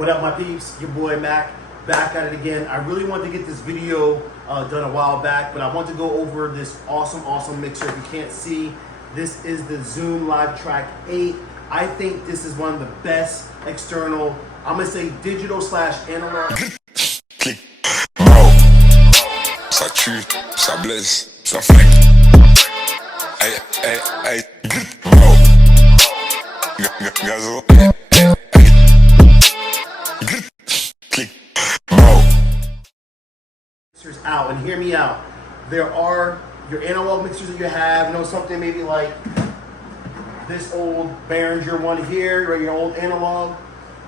What up, my peeps? Your boy Mac, back at it again. I really wanted to get this video done a while back, but I want to go over this awesome mixer. If you can't see, this is the Zoom Live Trak 8. I think this is one of the best external, I'm gonna say digital / analog. Ça tue, ça blesse, ça flingue. Hey, hey, hey, bro. Gazo. Mixers out, and hear me out. There are your analog mixers that you have, you know, something maybe like this old Behringer one here, or your old analog,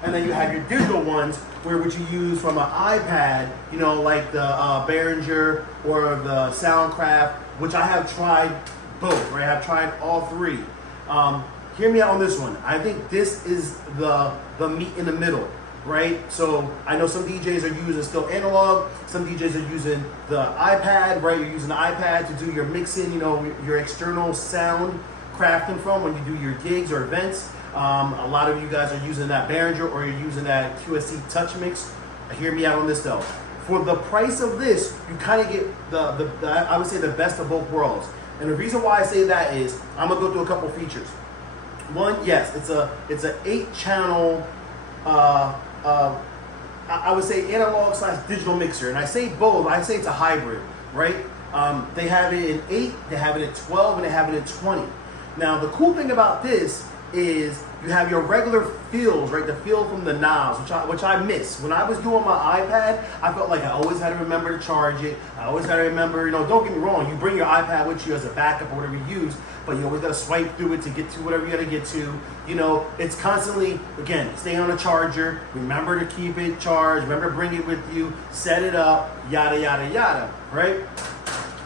and then you have your digital ones, where what you use from an iPad, you know, like the Behringer or the Soundcraft, which I have tried both, right? I've tried all three. Hear me out on this one. I think this is the meat in the middle, right? So I know some DJs are using still analog, some DJs are using the iPad, right? You're using the iPad to do your mixing, you know, your external sound crafting from when you do your gigs or events. A lot of you guys are using that Behringer or you're using that QSC Touch Mix. Hear me out on this though. For the price of this, you kind of get the I would say the best of both worlds. And the reason why I say that is I'm gonna go through a couple features. One, yes, it's a 8-channel. I would say analog / digital mixer, and I say both. I say it's a hybrid, right? They have it in 8, they have it in 12, and they have it in 20. Now, the cool thing about this is you have your regular feels, right? The feel from the knobs, which I miss. When I was doing my iPad, I felt like I always had to remember to charge it. I always had to remember, you know, don't get me wrong, you bring your iPad with you as a backup or whatever you use, but you always got to swipe through it to get to whatever you got to get to. You know, it's constantly, again, stay on a charger, remember to keep it charged, remember to bring it with you, set it up, yada, yada, yada, right?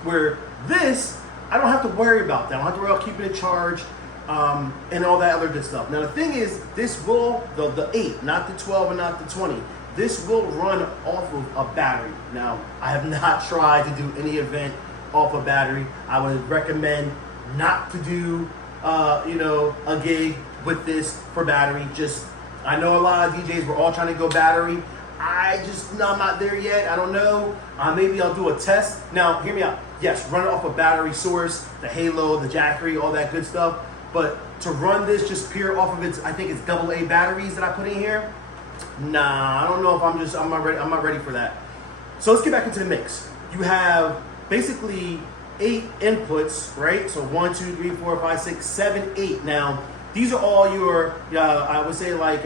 Where this, I don't have to worry about that. I don't have to worry about keeping it charged. And all that other good stuff. Now the thing is, this will, the 8, not the 12 and not the 20, this will run off of a battery. Now, I have not tried to do any event off a battery. I would recommend not to do, you know, a gig with this for battery. Just, I know a lot of DJs were all trying to go battery. I'm not there yet. I don't know. Maybe I'll do a test. Now, hear me out. Yes, run it off a battery source, the Halo, the Jackery, all that good stuff. But to run this just pure off of its, I think it's AA batteries that I put in here. Nah, I don't know if I'm not ready for that. So let's get back into the mix. You have basically 8 inputs, right? So 1, 2, 3, 4, 5, 6, 7, 8. Now, these are all your, I would say like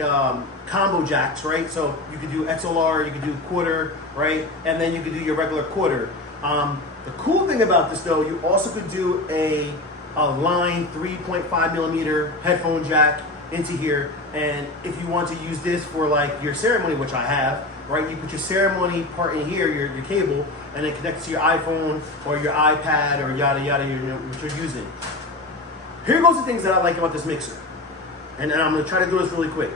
combo jacks, right? So you could do XLR, you could do quarter, right? And then you could do your regular quarter. The cool thing about this though, you also could do a line 3.5 millimeter headphone jack into here, and if you want to use this for like your ceremony, which I have, right, you put your ceremony part in here, your cable, and then connect it to your iPhone or your iPad or yada yada, what you're using. Here goes the things that I like about this mixer, and I'm going to try to do this really quick.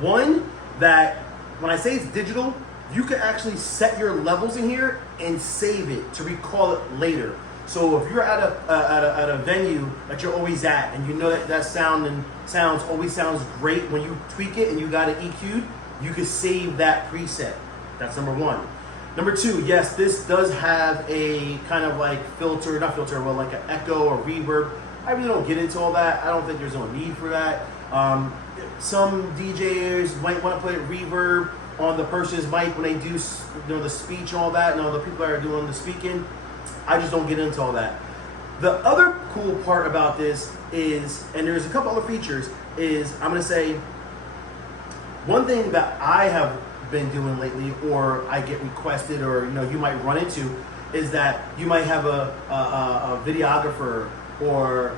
One, that when I say it's digital, you can actually set your levels in here and save it to recall it later. So if you're at a venue that you're always at, and you know that sounds always sounds great when you tweak it and you got it EQ'd, you can save that preset. That's number one. Number two, yes, this does have a kind of like like an echo or reverb. I really don't get into all that. I don't think there's no need for that. Some DJs might want to put reverb on the person's mic when they do, you know, the speech and all that, and all the people that are doing the speaking. I just don't get into all that. The other cool part about this is, and there's a couple other features, is I'm gonna say, one thing that I have been doing lately, or I get requested, or you know, you might run into, is that you might have a videographer or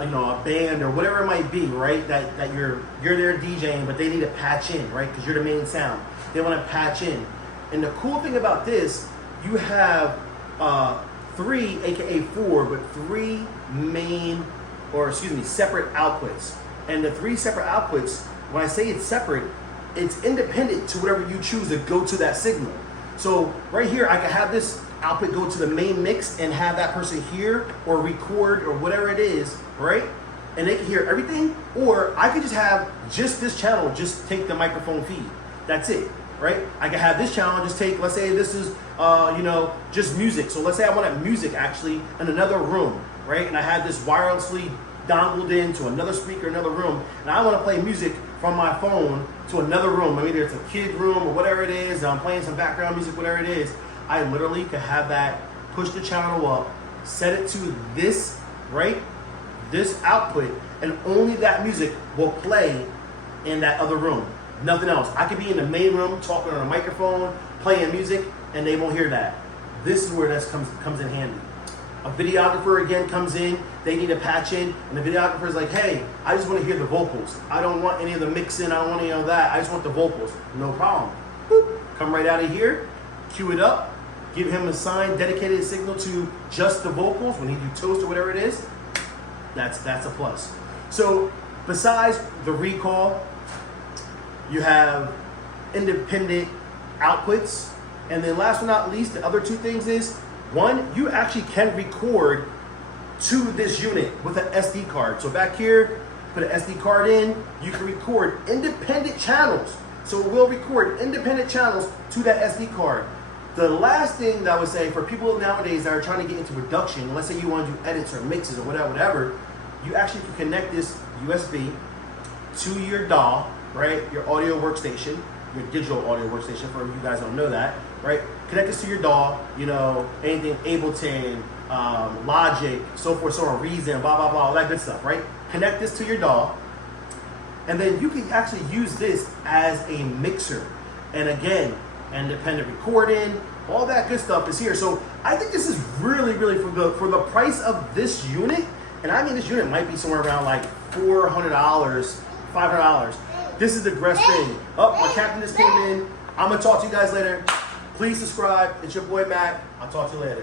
you know, a band or whatever it might be, right? That you're there DJing, but they need to patch in, right? Because you're the main sound. They want to patch in. And the cool thing about this, you have 3, aka 4, but 3 main, or excuse me, separate outputs. And the 3 separate outputs, when I say it's separate, it's independent to whatever you choose to go to that signal. So right here, I can have this output go to the main mix and have that person hear or record or whatever it is, right? And they can hear everything, or I could just have just this channel, just take the microphone feed. That's it, right? I can have this channel just take, let's say this is, just music. So let's say I want music actually in another room, right? And I have this wirelessly dongled into another speaker, another room, and I want to play music from my phone to another room. Maybe it's a kid room or whatever it is, and I'm playing some background music, whatever it is. I literally could have that, push the channel up, set it to this, right? This output, and only that music will play in that other room. Nothing else. I could be in the main room talking on a microphone, playing music, and they won't hear that. This is where this comes in handy. A videographer again comes in, they need a patch in, and the videographer is like, hey, I just want to hear the vocals. I don't want any of the mixing, I don't want any of that, I just want the vocals. No problem. Boop. Come right out of here, cue it up, give him a sign, dedicated signal to just the vocals when he do toast or whatever it is. That's a plus. So besides the recall, you have independent outputs, and then last but not least, the other two things is, one, you actually can record to this unit with an SD card. So back here, put an SD card in, you can record independent channels. So it will record independent channels to that SD card. The last thing that I would say for people nowadays that are trying to get into production, let's say you want to do edits or mixes or whatever, you actually can connect this USB to your DAW, right? Your audio workstation, your digital audio workstation, for you guys don't know that, right? Connect this to your DAW, anything Ableton, Logic, so forth, so on, Reason, blah, blah, blah, all that good stuff, right? Connect this to your DAW, and then you can actually use this as a mixer. And again, independent recording, all that good stuff is here. So I think this is really, really for the price of this unit, and I mean this unit might be somewhere around like $400, $500. This is the best thing. Oh, my captain just came in. I'm gonna talk to you guys later. Please subscribe. It's your boy Mac. I'll talk to you later.